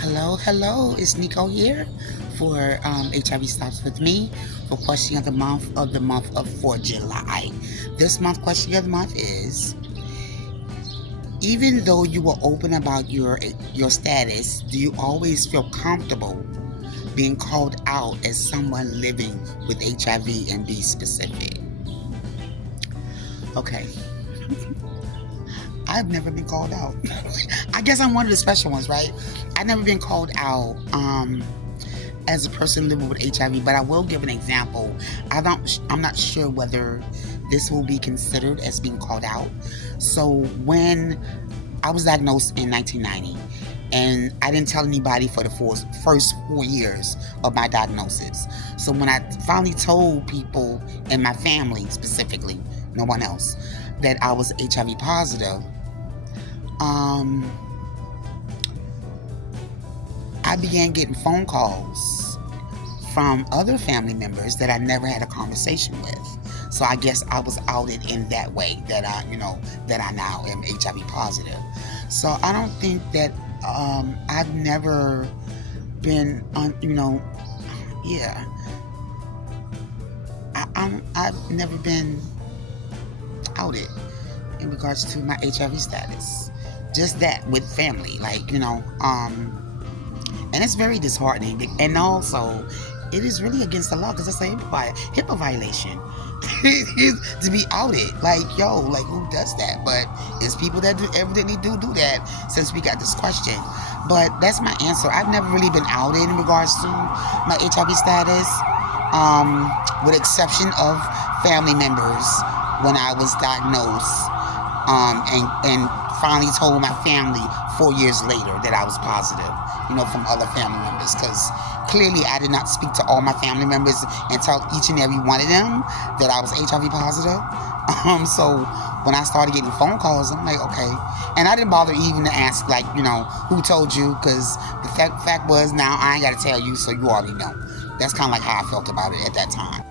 Hello, it's Niko here for HIV Stops With Me for question of the month of for July. This month question of the month is: even though you were open about your status, do you always feel comfortable being called out as someone living with HIV, and be specific? Okay, I've never been called out. I guess I'm one of the special ones, right? I've never been called out as a person living with HIV, but I will give an example. I'm not sure whether this will be considered as being called out. So when I was diagnosed in 1990, and I didn't tell anybody for the first 4 years of my diagnosis. So when I finally told people in my family, specifically, no one else, that I was HIV positive, um, I began getting phone calls from other family members that I never had a conversation with. So I guess I was outed in that way, that I now am HIV positive. So I don't think that I've never been yeah. I've never been outed in regards to my HIV status. Just that with family, and it's very disheartening. And also, it is really against the law because it's a HIPAA violation to be outed. Who does that? But it's people that evidently do that since we got this question. But that's my answer. I've never really been outed in regards to my HIV status, with exception of family members when I was diagnosed, and finally told my family 4 years later that I was positive, from other family members, because clearly I did not speak to all my family members and tell each and every one of them that I was HIV positive. So when I started getting phone calls, I'm like, okay. And I didn't bother even to ask, who told you, because the fact was, now I ain't got to tell you, so you already know. That's kind of like how I felt about it at that time.